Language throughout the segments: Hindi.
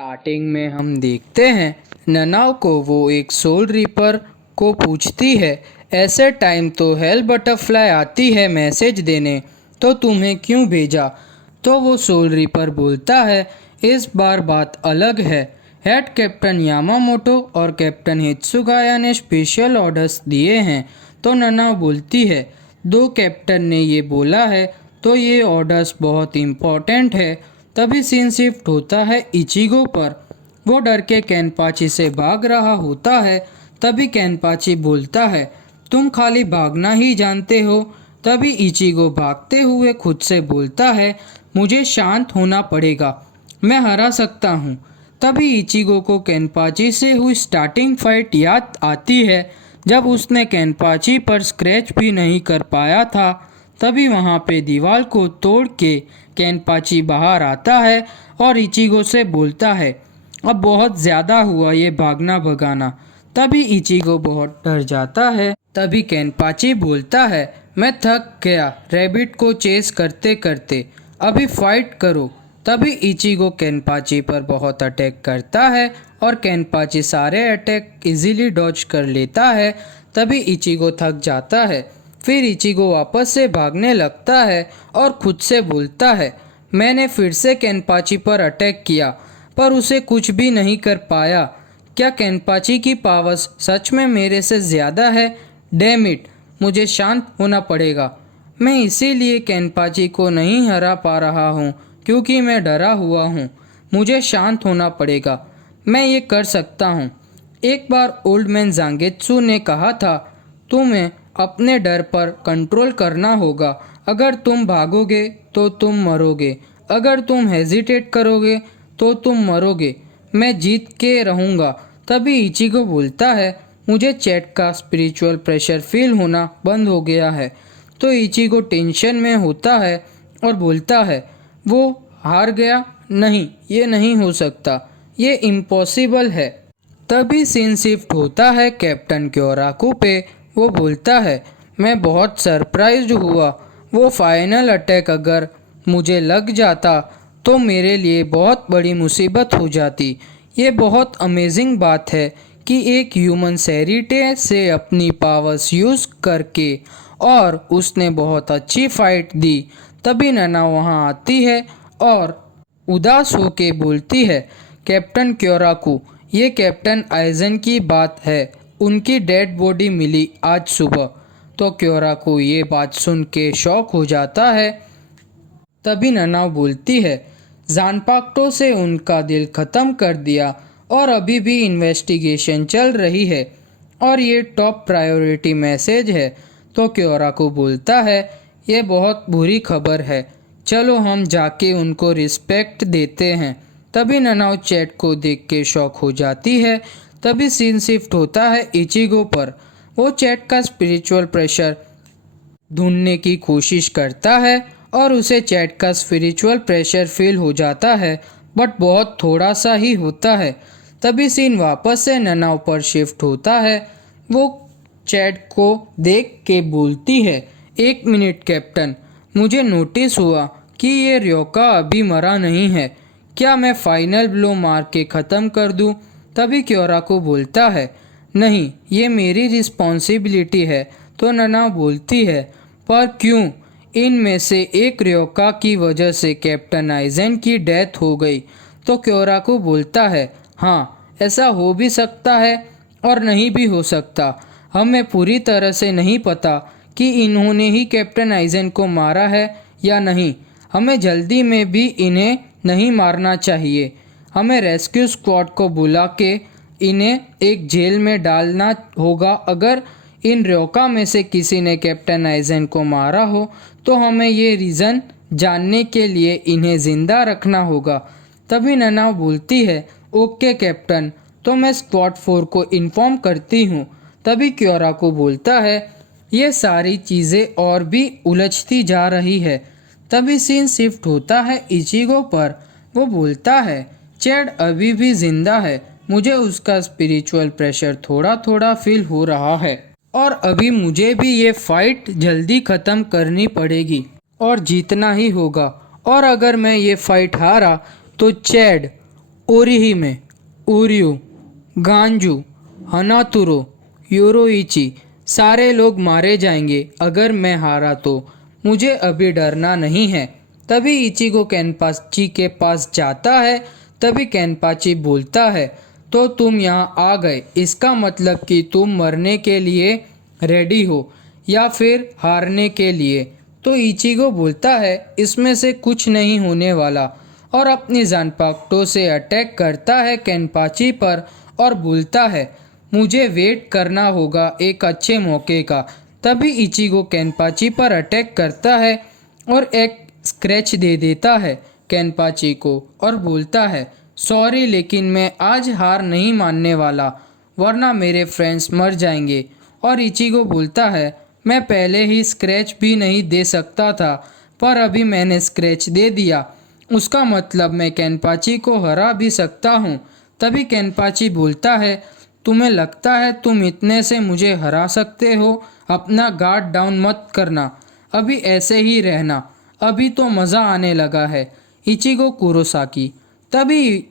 स्टार्टिंग में हम देखते हैं ननाओ को वो एक सोल रीपर को पूछती है। ऐसे टाइम तो हेल बटरफ्लाई आती है मैसेज देने, तो तुम्हें क्यों भेजा? तो वो सोल रीपर बोलता है इस बार बात अलग है। हेड कैप्टन यामामोटो और कैप्टन हित्सुगाया ने स्पेशल ऑर्डर्स दिए हैं। तो ननाओ बोलती है दो कैप्टन ने ये बोला है तो ये ऑर्डर्स बहुत इम्पोर्टेंट है। तभी सीन शिफ्ट होता है इचिगो पर। वो डर के कैनपाची से भाग रहा होता है। तभी कैनपाची बोलता है तुम खाली भागना ही जानते हो। तभी इचिगो भागते हुए खुद से बोलता है मुझे शांत होना पड़ेगा, मैं हरा सकता हूँ। तभी इचिगो को कैनपाची से हुई स्टार्टिंग फाइट याद आती है, जब उसने कैनपाची पर स्क्रैच भी नहीं कर पाया था। तभी वहाँ पे दीवार को तोड़ के कैनपाची बाहर आता है और इचिगो से बोलता है अब बहुत ज़्यादा हुआ ये भागना भगाना। तभी इचिगो बहुत डर जाता है। तभी कैनपाची बोलता है मैं थक गया रैबिट को चेस करते करते, अभी फाइट करो। तभी इचिगो कैनपाची पर बहुत अटैक करता है और कैनपाची सारे अटैक इजीली डॉज कर लेता है। तभी इचिगो थक जाता है। फिर इचिगो वापस से भागने लगता है और खुद से बोलता है मैंने फिर से कैनपाची पर अटैक किया पर उसे कुछ भी नहीं कर पाया। क्या कैनपाची की पावर्स सच में मेरे से ज़्यादा है? डैम इट, मुझे शांत होना पड़ेगा। मैं इसीलिए कैनपाची को नहीं हरा पा रहा हूँ क्योंकि मैं डरा हुआ हूँ। मुझे शांत होना पड़ेगा, मैं ये कर सकता हूँ। एक बार ओल्ड मैन जांगेत्सु ने कहा था तुम्हें अपने डर पर कंट्रोल करना होगा। अगर तुम भागोगे तो तुम मरोगे, अगर तुम हेजिटेट करोगे तो तुम मरोगे। मैं जीत के रहूँगा। तभी इचिगो बोलता है मुझे चैट का स्पिरिचुअल प्रेशर फील होना बंद हो गया है। तो इचिगो टेंशन में होता है और बोलता है वो हार गया? नहीं, ये नहीं हो सकता, ये इम्पॉसिबल है। तभी सीन शिफ्ट होता है कैप्टन क्योराकू पे। वो बोलता है मैं बहुत सरप्राइज्ड हुआ। वो फाइनल अटैक अगर मुझे लग जाता तो मेरे लिए बहुत बड़ी मुसीबत हो जाती। ये बहुत अमेजिंग बात है कि एक ह्यूमन सैरिटे से अपनी पावर्स यूज़ करके और उसने बहुत अच्छी फाइट दी। तभी नना वहाँ आती है और उदास होके बोलती है कैप्टन क्योराकू, ये कैप्टन आइजन की बात है, उनकी डेड बॉडी मिली आज सुबह। तो क्योराकू ये बात सुन के शॉक हो जाता है। तभी ननाव बोलती है जानपाक्टो से उनका दिल ख़त्म कर दिया और अभी भी इन्वेस्टिगेशन चल रही है और ये टॉप प्रायोरिटी मैसेज है। तो क्योराकू बोलता है ये बहुत बुरी खबर है, चलो हम जाके उनको रिस्पेक्ट देते हैं। तभी ननाव चैट को देख के शॉक हो जाती है। तभी सीन शिफ्ट होता है इचिगो पर। वो चैट का स्पिरिचुअल प्रेशर ढूंढने की कोशिश करता है और उसे चैट का स्पिरिचुअल प्रेशर फील हो जाता है, बट बहुत थोड़ा सा ही होता है। तभी सीन वापस से ननाव पर शिफ्ट होता है। वो चैट को देख के बोलती है एक मिनट कैप्टन, मुझे नोटिस हुआ कि ये रयोका अभी मरा नहीं है, क्या मैं फाइनल ब्लो मार के ख़त्म कर दूं? तभी क्योराकू बोलता है नहीं, ये मेरी रिस्पॉन्सिबिलिटी है। तो नना बोलती है पर क्यों? इनमें से एक रयोका की वजह से कैप्टन आइजन की डेथ हो गई। तो क्योराकू बोलता है हाँ, ऐसा हो भी सकता है और नहीं भी हो सकता। हमें पूरी तरह से नहीं पता कि इन्होंने ही कैप्टन आइजन को मारा है या नहीं। हमें जल्दी में भी इन्हें नहीं मारना चाहिए। हमें रेस्क्यू स्क्वाड को बुला के इन्हें एक जेल में डालना होगा। अगर इन रयोका में से किसी ने कैप्टन आइजन को मारा हो तो हमें ये रीज़न जानने के लिए इन्हें ज़िंदा रखना होगा। तभी ननाव बोलती है ओके कैप्टन, तो मैं स्क्वाड 4 को इन्फॉर्म करती हूँ। तभी क्योराकू बोलता है ये सारी चीज़ें और भी उलझती जा रही है। तभी सीन शिफ्ट होता है इचिगो पर। वो बोलता है चैड अभी भी जिंदा है, मुझे उसका स्पिरिचुअल प्रेशर थोड़ा थोड़ा फील हो रहा है और अभी मुझे भी ये फाइट जल्दी ख़त्म करनी पड़ेगी और जीतना ही होगा। और अगर मैं ये फाइट हारा तो चैड ओरिहिमे, उर्यू, गांजू, हनातुरो, योरोइची, सारे लोग मारे जाएंगे अगर मैं हारा तो। मुझे अभी डरना नहीं है। तभी इचिगो केनपाची के पास जाता है। तभी केनपाची बोलता है, तो तुम यहाँ आ गए, इसका मतलब कि तुम मरने के लिए रेडी हो या फिर हारने के लिए। तो इचिगो बोलता है, इसमें से कुछ नहीं होने वाला, और अपनी जानपाक्टो से अटैक करता है केनपाची पर और बोलता है, मुझे वेट करना होगा एक अच्छे मौके का। तभी इचिगो केनपाची पर अटैक करता है और एक स्क्रैच दे देता है केनपाची को और बोलता है, सॉरी लेकिन मैं आज हार नहीं मानने वाला, वरना मेरे फ्रेंड्स मर जाएंगे। और इचिगो बोलता है, मैं पहले ही स्क्रैच भी नहीं दे सकता था, पर अभी मैंने स्क्रैच दे दिया, उसका मतलब मैं केनपाची को हरा भी सकता हूँ। तभी केनपाची बोलता है, तुम्हें लगता है तुम इतने से मुझे हरा सकते हो? अपना गार्ड डाउन मत करना, अभी ऐसे ही रहना, अभी तो मज़ा आने लगा है। Ichigo Kurosaki. तभी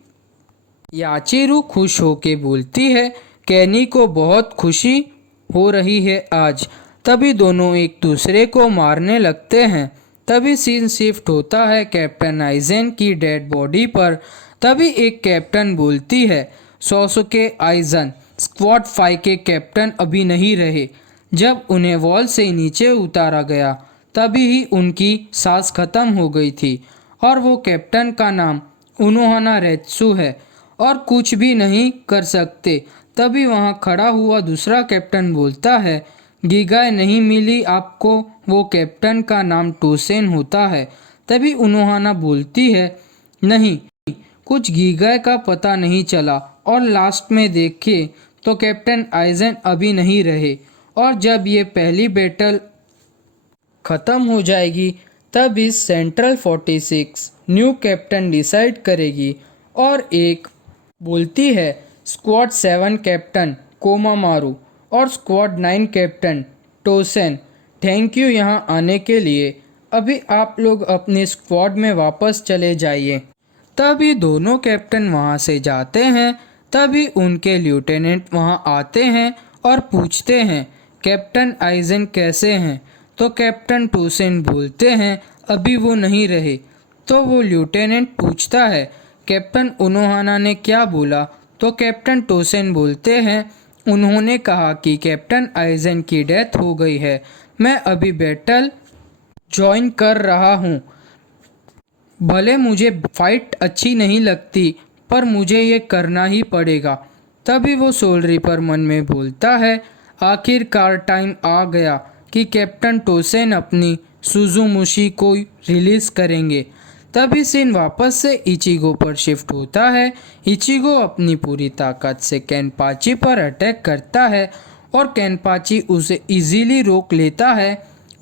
याचिरू खुश होके बोलती है, केनी को बहुत खुशी हो रही है आज। तभी दोनों एक दूसरे को मारने लगते हैं। तभी सीन शिफ्ट होता है कैप्टन आइजेन की डेड बॉडी पर। तभी एक कैप्टन बोलती है, सोसुके आइजन स्क्वाड 5 के कैप्टन अभी नहीं रहे। जब उन्हें वॉल से नीचे उतारा गया तभी ही उनकी सांस खत्म हो गई थी, और वो कैप्टन का नाम उनोहाना रेत्सु है और कुछ भी नहीं कर सकते। तभी वहाँ खड़ा हुआ दूसरा कैप्टन बोलता है, गीगाय नहीं मिली आपको? वो कैप्टन का नाम टोसेन होता है। तभी उनोहाना बोलती है, नहीं, कुछ गीगाय का पता नहीं चला, और लास्ट में देखिए तो कैप्टन आइजन अभी नहीं रहे, और जब ये पहली बैटल ख़त्म हो जाएगी तब इस सेंट्रल 46 न्यू कैप्टन डिसाइड करेगी। और एक बोलती है, स्क्वाड 7 कैप्टन कोमामारू और स्क्वाड 9 कैप्टन टोसेन, थैंक यू यहाँ आने के लिए। अभी आप लोग अपने स्क्वाड में वापस चले जाइए। तभी दोनों कैप्टन वहाँ से जाते हैं। तभी उनके लेफ्टिनेंट वहाँ आते हैं और पूछते हैं, कैप्टन आइजन कैसे हैं? तो कैप्टन टोसेन बोलते हैं, अभी वो नहीं रहे। तो वो लेफ्टिनेंट पूछता है, कैप्टन उनोहाना ने क्या बोला? तो कैप्टन टोसेन बोलते हैं, उन्होंने कहा कि कैप्टन आइजन की डेथ हो गई है, मैं अभी बैटल ज्वाइन कर रहा हूँ। भले मुझे फाइट अच्छी नहीं लगती, पर मुझे ये करना ही पड़ेगा। तभी वो सोल रिपर मन में बोलता है, आखिरकार टाइम आ गया कि कैप्टन टोसेन अपनी सुजुमुशी को रिलीज़ करेंगे। तभी सीन वापस से इचिगो पर शिफ्ट होता है। इचिगो अपनी पूरी ताकत से केनपाची पर अटैक करता है और केनपाची उसे इजीली रोक लेता है।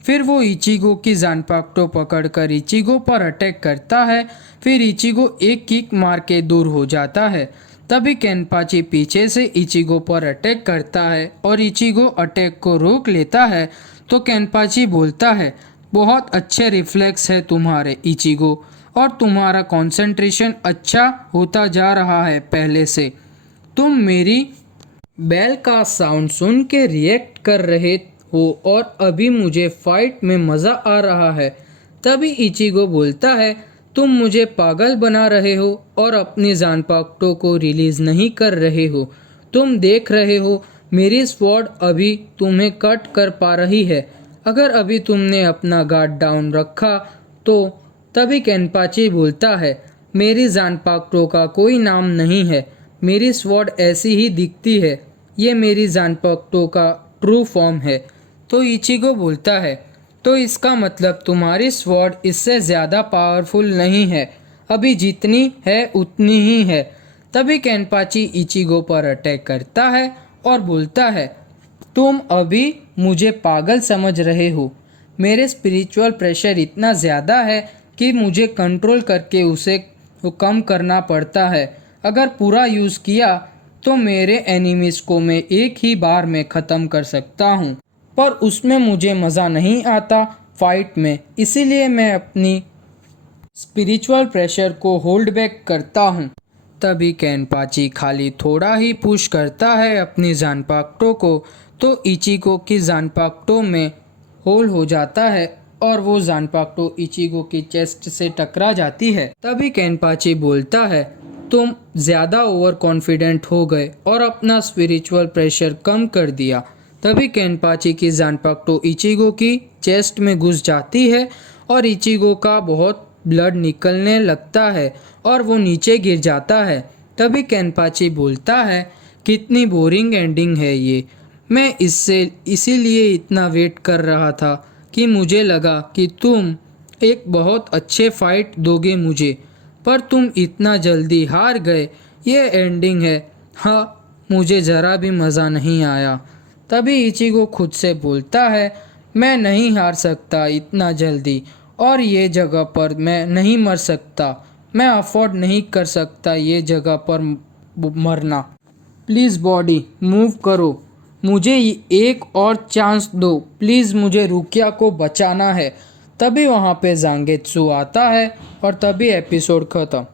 फिर वो इचिगो की जानपाक्टो पकड़कर इचिगो पर अटैक करता है। फिर इचिगो एक किक मार के दूर हो जाता है। तभी केनपाची पीछे से इचिगो पर अटैक करता है और इचिगो अटैक को रोक लेता है। तो केनपाची बोलता है, बहुत अच्छे रिफ्लेक्स है तुम्हारे इचिगो, और तुम्हारा कंसंट्रेशन अच्छा होता जा रहा है पहले से। तुम मेरी बेल का साउंड सुन के रिएक्ट कर रहे हो और अभी मुझे फाइट में मज़ा आ रहा है। तभी इचिगो बोलता है, तुम मुझे पागल बना रहे हो और अपनी जानपाक्टो को रिलीज़ नहीं कर रहे हो। तुम देख रहे हो मेरी स्वॉर्ड अभी तुम्हें कट कर पा रही है। अगर अभी तुमने अपना गार्ड डाउन रखा तो। तभी केनपाची बोलता है, मेरी जानपाक्टो का कोई नाम नहीं है, मेरी स्वॉर्ड ऐसी ही दिखती है, ये मेरी जानपाक्टो का ट्रू फॉर्म है। तो इचिगो बोलता है, तो इसका मतलब तुम्हारी स्वॉर्ड इससे ज़्यादा पावरफुल नहीं है, अभी जितनी है उतनी ही है। तभी केनपाची इचिगो पर अटैक करता है और बोलता है, तुम अभी मुझे पागल समझ रहे हो। मेरे स्पिरिचुअल प्रेशर इतना ज़्यादा है कि मुझे कंट्रोल करके उसे कम करना पड़ता है। अगर पूरा यूज़ किया तो मेरे एनिमीज़ को मैं एक ही बार में ख़त्म कर सकता हूँ, पर उसमें मुझे मज़ा नहीं आता फाइट में, इसीलिए मैं अपनी स्पिरिचुअल प्रेशर को होल्ड बैक करता हूँ। तभी केनपाची खाली थोड़ा ही पुश करता है अपनी जानपाक्टो को, तो इचिगो की जानपाक्टो में होल हो जाता है और वो जानपाक्टो इचिगो की चेस्ट से टकरा जाती है। तभी केनपाची बोलता है, तुम ज़्यादा ओवर कॉन्फिडेंट हो गए और अपना स्पिरिचुअल प्रेशर कम कर दिया। तभी केनपाची की जानपाक्टो इचिगो की चेस्ट में घुस जाती है और इचिगो का बहुत ब्लड निकलने लगता है और वो नीचे गिर जाता है। तभी केनपाची बोलता है, कितनी बोरिंग एंडिंग है ये। मैं इसीलिए इतना वेट कर रहा था कि मुझे लगा कि तुम एक बहुत अच्छे फाइट दोगे मुझे, पर तुम इतना जल्दी हार गए। ये एंडिंग है। हाँ, मुझे ज़रा भी मज़ा नहीं आया। तभी इचिगो खुद से बोलता है, मैं नहीं हार सकता इतना जल्दी, और ये जगह पर मैं नहीं मर सकता। मैं अफोर्ड नहीं कर सकता ये जगह पर मरना। प्लीज़ बॉडी मूव करो, मुझे एक और चांस दो प्लीज़, मुझे रुकिया को बचाना है। तभी वहाँ पे ज़ांगेत्सु आता है और तभी एपिसोड ख़त्म।